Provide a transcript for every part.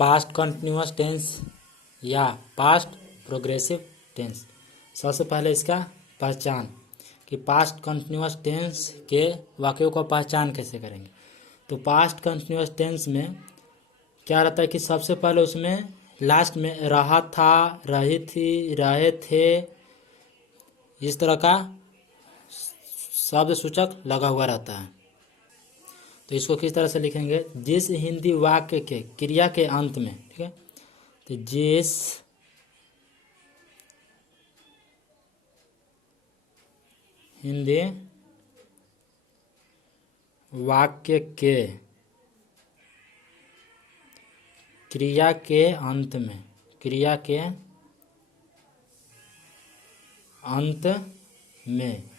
Past continuous tense या past progressive tense. सबसे पहले इसका पहचान कि पास्ट कंटिन्यूअस टेंस के वाक्यों का पहचान कैसे करेंगे। तो पास्ट कंटिन्यूअस टेंस में क्या रहता है कि सबसे पहले उसमें लास्ट में रहा था, रही थी, रहे थे, इस तरह का शब्द सूचक लगा हुआ रहता है। तो इसको किस तरह से लिखेंगे, जिस हिंदी वाक्य के क्रिया के अंत में, ठीक है, तो जिस हिंदी वाक्य के क्रिया के अंत में, क्रिया के अंत में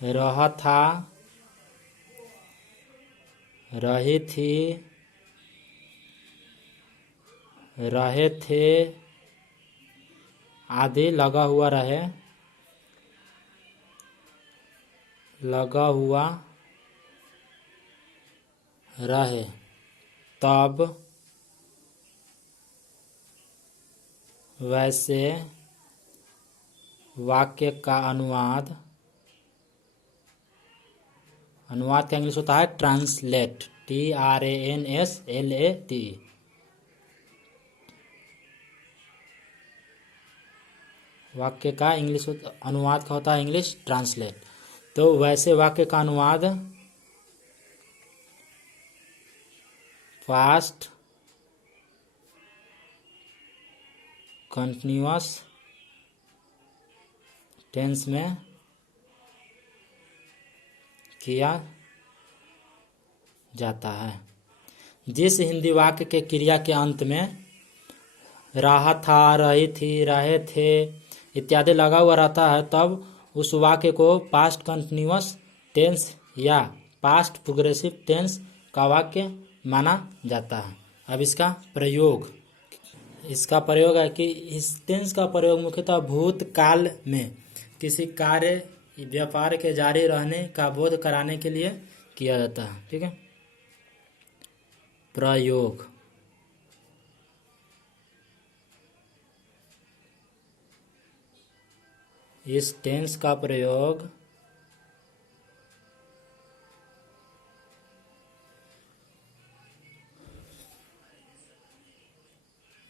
रहा था, रही थी, रहे थे आदि लगा हुआ रहे, लगा हुआ रहे, तब वैसे वाक्य का अनुवाद, अनुवाद का इंग्लिश होता है ट्रांसलेट, TRANSLATE। वाक्य का इंग्लिश अनुवाद का होता है इंग्लिश ट्रांसलेट। तो वैसे वाक्य का अनुवाद पास्ट कंटिन्यूअस टेंस में किया जाता है। जिस हिंदी वाक्य के क्रिया के अंत में रहा था, रही थी, रहे थे इत्यादि लगा हुआ रहता है, तब उस वाक्य को पास्ट कंटिन्यूअस टेंस या पास्ट प्रोग्रेसिव टेंस का वाक्य माना जाता है। अब इसका प्रयोग, इसका प्रयोग है कि इस टेंस का प्रयोग मुख्यतः भूतकाल में किसी कार्य व्यापार के जारी रहने का बोध कराने के लिए किया जाता है। ठीक है, प्रयोग, इस टेंस का प्रयोग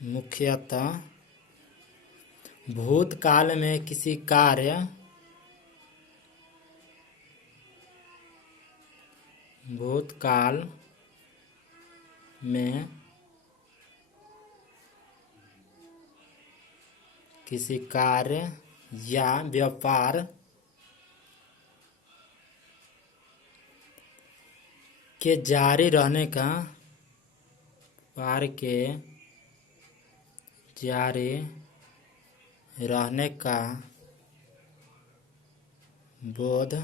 मुख्यतः भूतकाल में किसी कार्य, भूतकाल में किसी कार्य या व्यापार के जारी रहने का, व्यापार के जारी रहने का बोध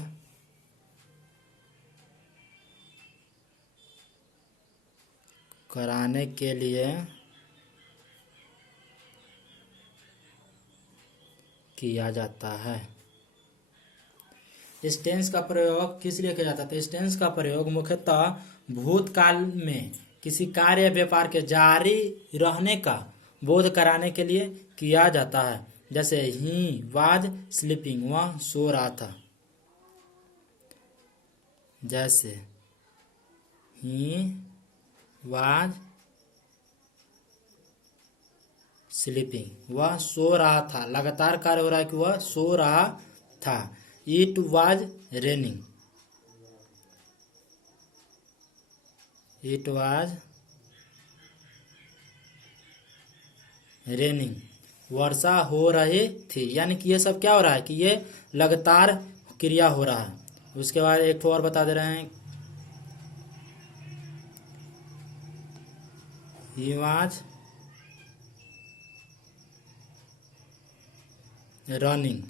कराने के लिए किया जाता है। इस टेंस का प्रयोग किस लिए किया जाता है? तो इस टेंस का प्रयोग मुख्यतः भूतकाल में किसी कार्य व्यापार के जारी रहने का बोध कराने के लिए किया जाता है। जैसे ही वाज स्लीपिंग, वह सो रहा था। जैसे ही वाज स्लीपिंग, वह सो रहा था, लगातार कार्य हो रहा है कि वह सो रहा था। It was raining, it was raining, वर्षा हो रही थी। यानी कि ये सब क्या हो रहा है कि ये लगातार क्रिया हो रहा है। उसके बाद एक और बता दे रहे हैं, ही वाज रनिंग,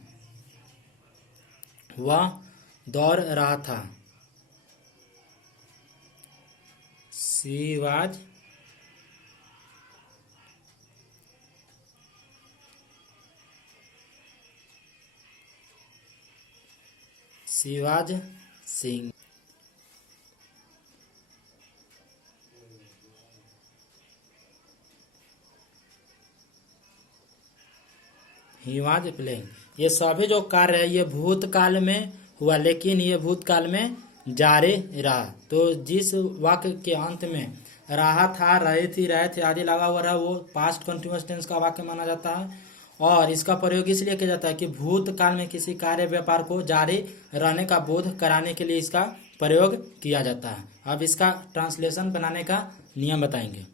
वह दौड़ रहा था। She was sing, he was playing. ये सभी जो कार्य है ये भूतकाल में हुआ, लेकिन ये भूतकाल में जारी रहा। तो जिस वाक्य के अंत में रहा था, रही थी, रहे थे आदि लगा हुआ रहा, वो पास्ट कंटिन्यूअस टेंस का वाक्य माना जाता है। और इसका प्रयोग इसलिए किया जाता है कि भूतकाल में किसी कार्य व्यापार को जारी रहने का बोध कराने के लिए इसका प्रयोग किया जाता है। अब इसका ट्रांसलेशन बनाने का नियम बताएंगे।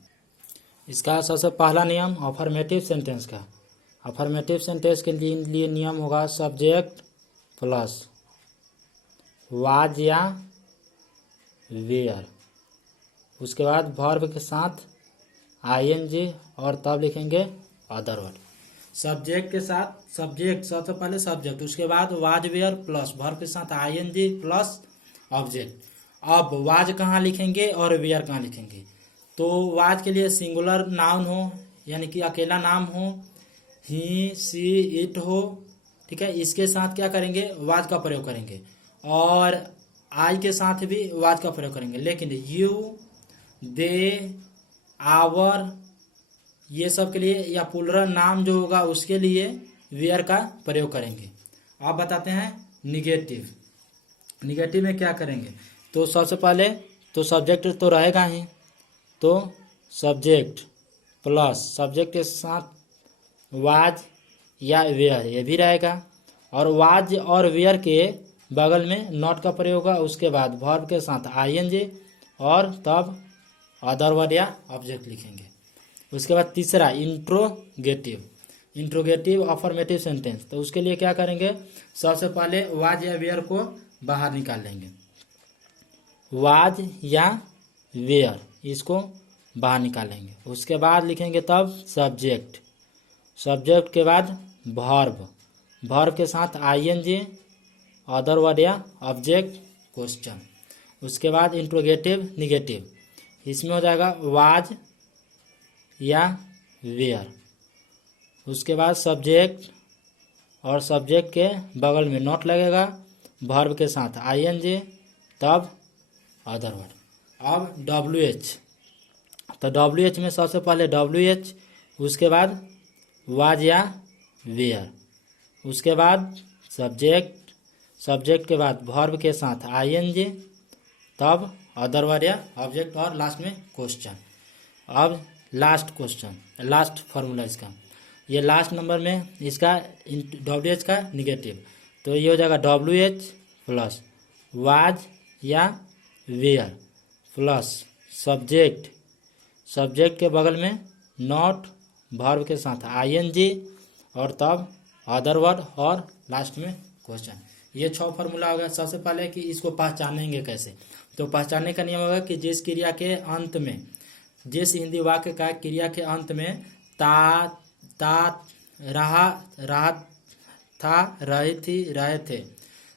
इसका सबसे पहला नियम अफर्मेटिव सेंटेंस का। अफर्मेटिव सेंटेंस के लिए नियम होगा सब्जेक्ट प्लस वाज या वेयर, उसके बाद वर्ब के साथ आईएनजी और तब लिखेंगे अदर वर्ड। सब्जेक्ट के साथ सब्जेक्ट, सबसे पहले सब्जेक्ट, उसके बाद वाज वेयर प्लस वर्ब के साथ आईएनजी प्लस ऑब्जेक्ट। अब वाज कहाँ लिखेंगे और वेयर कहाँ लिखेंगे? तो वाज के लिए सिंगुलर नाउन हो, यानी कि अकेला नाम हो, ही सी इट हो, ठीक है, इसके साथ क्या करेंगे? वाज का प्रयोग करेंगे। और आई के साथ भी वाज का प्रयोग करेंगे। लेकिन यू, दे, आवर, ये सब के लिए या प्लुरल नाम जो होगा उसके लिए वेयर का प्रयोग करेंगे। अब बताते हैं निगेटिव। निगेटिव में क्या करेंगे? तो सबसे पहले तो सब्जेक्ट तो रहेगा ही, तो सब्जेक्ट प्लस सब्जेक्ट के साथ वाज या वेयर ये भी रहेगा। और वाज और वेयर के बगल में नॉट का प्रयोग होगा। उसके बाद वर्ब के साथ आईएनजी और तब अदर वर्ड या ऑब्जेक्ट लिखेंगे। उसके बाद तीसरा इंट्रोगेटिव। इंट्रोगेटिव अफर्मेटिव सेंटेंस, तो उसके लिए क्या करेंगे? सबसे पहले वाज या वेयर को बाहर निकाल लेंगे। वाज या वेयर इसको बाहर निकालेंगे। उसके बाद लिखेंगे तब सब्जेक्ट। सब्जेक्ट के बाद वर्ब, वर्ब के साथ आईएनजी अदर वर्ड या ऑब्जेक्ट क्वेश्चन। उसके बाद इंट्रोगेटिव निगेटिव, इसमें हो जाएगा वाज या वेयर। उसके बाद सब्जेक्ट और सब्जेक्ट के बगल में नॉट लगेगा, वर्ब के साथ आईएनजी तब अदर वर्ड। अब WH, तो WH में सबसे पहले WH, उसके बाद वाज या वेयर, उसके बाद सब्जेक्ट, सब्जेक्ट के बाद वर्ब के साथ आईएनजी तब अदर वर्ड या ऑब्जेक्ट और लास्ट में क्वेश्चन। अब लास्ट क्वेश्चन, लास्ट फार्मूला इसका, ये लास्ट नंबर में इसका WH का निगेटिव, तो ये हो जाएगा WH प्लस वाज या वेयर प्लस सब्जेक्ट, सब्जेक्ट के बगल में नॉट, वर्ब के साथ आईएनजी और तब अदर वर्ड और लास्ट में क्वेश्चन। ये 6 फार्मूला होगा। सबसे पहले कि इसको पहचानेंगे कैसे? तो पहचानने का नियम होगा कि जिस क्रिया के अंत में, जिस हिंदी वाक्य का क्रिया के अंत में ता, रहा, रहा था, रही थी, रहे थे,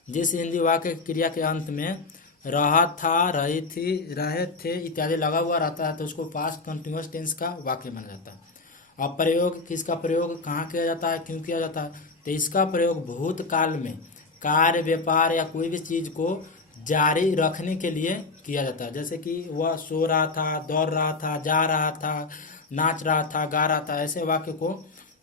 जिस हिंदी वाक्य क्रिया के अंत में रहा था, रही थी, रहे थे इत्यादि लगा हुआ रहता है तो उसको पास्ट कंटिन्यूअस टेंस का वाक्य माना जाता है। अब प्रयोग, किसका प्रयोग कहाँ किया जाता है, क्यों किया जाता है? तो इसका प्रयोग भूतकाल में कार्य, व्यापार या कोई भी चीज को जारी रखने के लिए किया जाता है। जैसे कि वह सो रहा था, दौड़ रहा था, जा रहा था, नाच रहा था, गा रहा था, ऐसे वाक्य को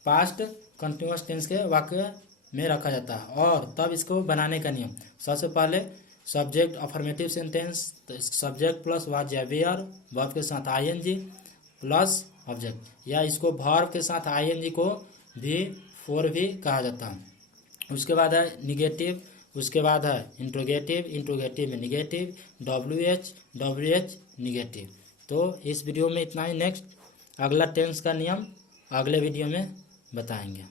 पास्ट कंटिन्यूअस टेंस के वाक्य में रखा जाता है। और तब इसको बनाने का नियम, सबसे पहले सब्जेक्ट अफर्मेटिव सेंटेंस, तो सब्जेक्ट प्लस वाज या वेयर, वर्ब के साथ आईएनजी प्लस ऑब्जेक्ट, या इसको वर्ब के साथ आईएनजी को भी फोर भी कहा जाता है। उसके बाद है निगेटिव, उसके बाद है इंट्रोगेटिव, इंट्रोगेटिव में निगेटिव, WH निगेटिव। तो इस वीडियो में इतना ही। नेक्स्ट अगला टेंस का नियम अगले वीडियो में बताएंगे।